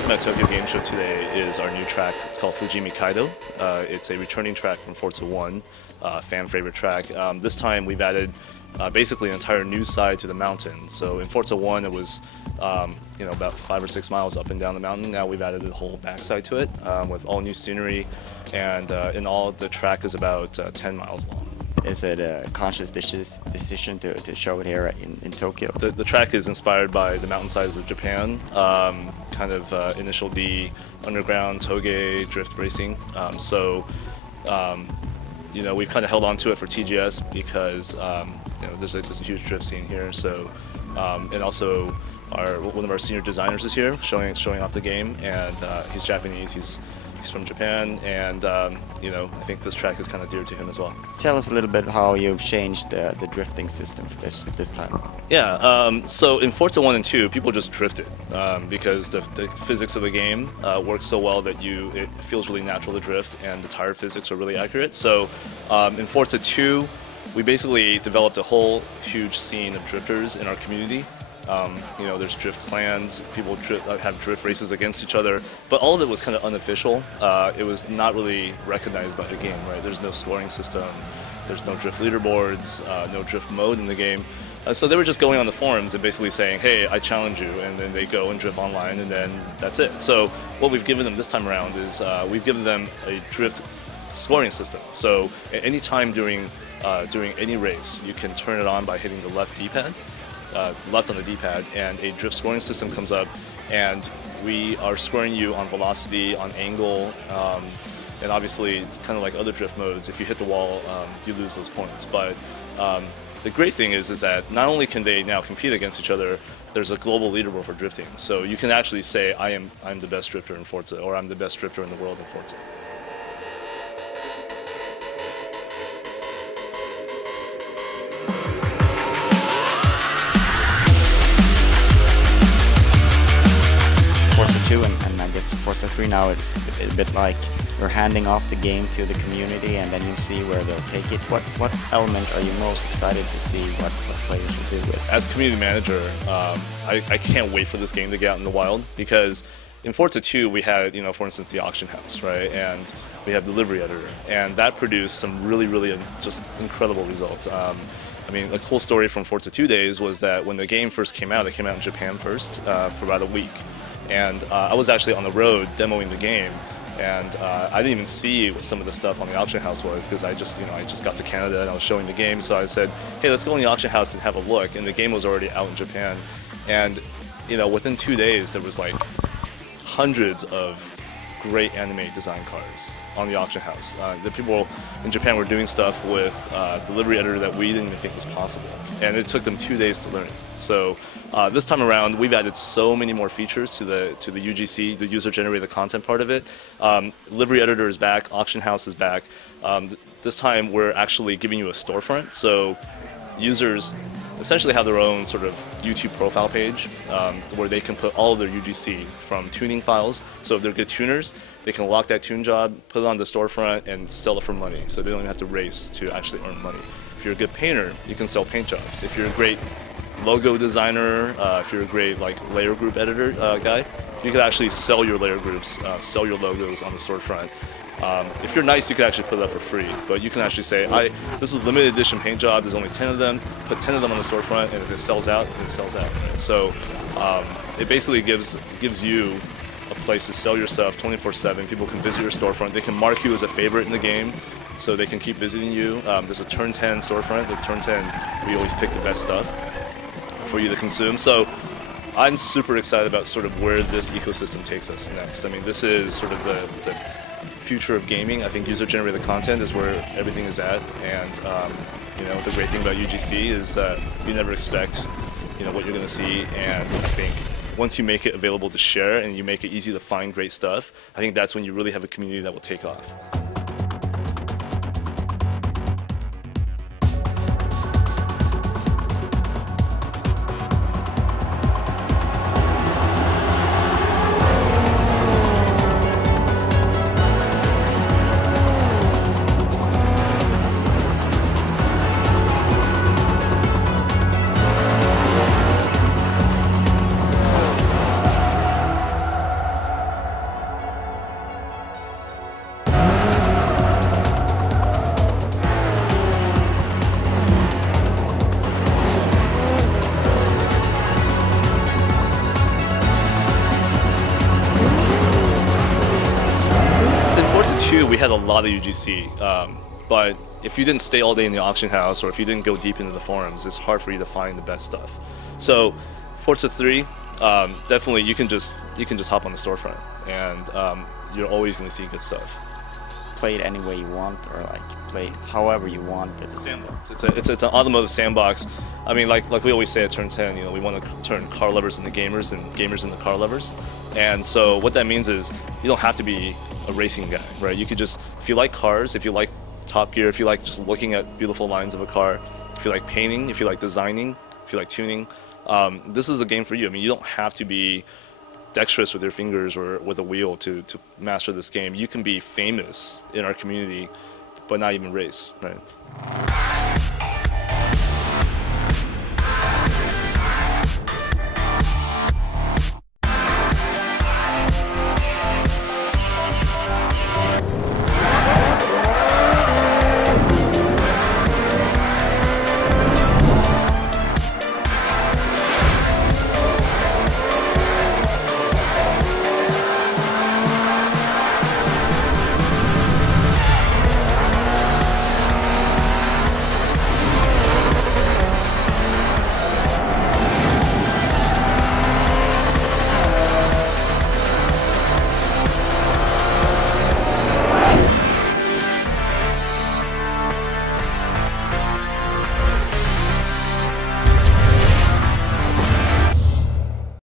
talking about Tokyo Game Show today is our new track. It's called Fujimi Kaido. It's a returning track from Forza 1, fan favorite track. This time we've added basically an entire new side to the mountain. So in Forza 1 it was about 5 or 6 miles up and down the mountain. Now we've added a whole backside to it with all new scenery, and in all the track is about 10 miles long. Is it a conscious decision to show it here in Tokyo? The track is inspired by the mountainsides of Japan, kind of Initial D, underground, toge, drift racing. We've kind of held on to it for TGS because there's a huge drift scene here. So, and also one of our senior designers is here showing off the game, and he's Japanese. He's from Japan, and I think this track is kind of dear to him as well. Tell us a little bit how you've changed the drifting system for this time. Yeah, so in Forza 1 and 2, people just drifted because the physics of the game works so well that it feels really natural to drift, and the tire physics are really accurate. So in Forza 2, we basically developed a whole huge scene of drifters in our community. There's drift clans, people have drift races against each other, but all of it was kind of unofficial. It was not really recognized by the game, right? There's no scoring system, there's no drift leaderboards, no drift mode in the game. So they were just going on the forums and basically saying, hey, I challenge you, and then they go and drift online, and then that's it. So what we've given them this time around is we've given them a drift scoring system. So at any time during any race, you can turn it on by hitting the left D-pad. Left on the D-pad, and a drift scoring system comes up, and we are scoring you on velocity, on angle, and obviously kind of like other drift modes, if you hit the wall, you lose those points. But the great thing is that not only can they now compete against each other, there's a global leaderboard for drifting. So you can actually say, I'm the best drifter in Forza, or I'm the best drifter in the world in Forza. Forza 2 and I guess Forza 3 now, it's a bit like you're handing off the game to the community, and then you see where they'll take it. What element are you most excited to see what players will do with? As community manager, I can't wait for this game to get out in the wild, because in Forza 2 we had, for instance, the auction house, right? And we have the livery editor, and that produced some really just incredible results. A cool story from Forza 2 days was that when the game first came out, it came out in Japan first for about a week. And I was actually on the road demoing the game, and I didn't even see what some of the stuff on the auction house was, because I just got to Canada and I was showing the game. So I said, hey, let's go in the auction house and have a look. And the game was already out in Japan, and within 2 days there was like hundreds of great anime design cars on the auction house. The people in Japan were doing stuff with the livery editor that we didn't even think was possible, and it took them 2 days to learn. So this time around, we've added so many more features to the UGC, the user-generated content part of it. Livery editor is back, auction house is back. This time, we're actually giving you a storefront, so users essentially have their own sort of YouTube profile page where they can put all of their UGC from tuning files. So if they're good tuners, they can lock that tune job, put it on the storefront, and sell it for money. So they don't even have to race to actually earn money. If you're a good painter, you can sell paint jobs. If you're a great logo designer, if you're a great layer group editor guy, you can actually sell your layer groups, sell your logos on the storefront. If you're nice, you can actually put it up for free, but you can actually say, this is a limited edition paint job, there's only 10 of them, put 10 of them on the storefront, and if it sells out, it sells out. Right? So it basically gives you a place to sell your stuff 24/7. People can visit your storefront, they can mark you as a favorite in the game, so they can keep visiting you. There's a Turn 10 storefront. The Turn 10, we always pick the best stuff for you to consume. So I'm super excited about sort of where this ecosystem takes us next. This is sort of the future of gaming. I think user-generated content is where everything is at, and the great thing about UGC is that you never expect what you're going to see, and I think once you make it available to share and you make it easy to find great stuff, I think that's when you really have a community that will take off. had a lot of UGC, but if you didn't stay all day in the auction house or if you didn't go deep into the forums, it's hard for you to find the best stuff. So Forza 3, definitely you can just hop on the storefront, and you're always going to see good stuff. Play it any way you want, or like play however you want. It's a sandbox. It's an automotive sandbox. I mean, like we always say at Turn 10, you know, we want to turn car lovers into gamers and gamers into car lovers. And so what that means is you don't have to be a racing guy, right? You could just, if you like cars, if you like Top Gear, if you like just looking at beautiful lines of a car, if you like painting, if you like designing, if you like tuning, this is a game for you. I mean, you don't have to be dexterous with your fingers or with a wheel to master this game. You can be famous in our community, but not even race, right?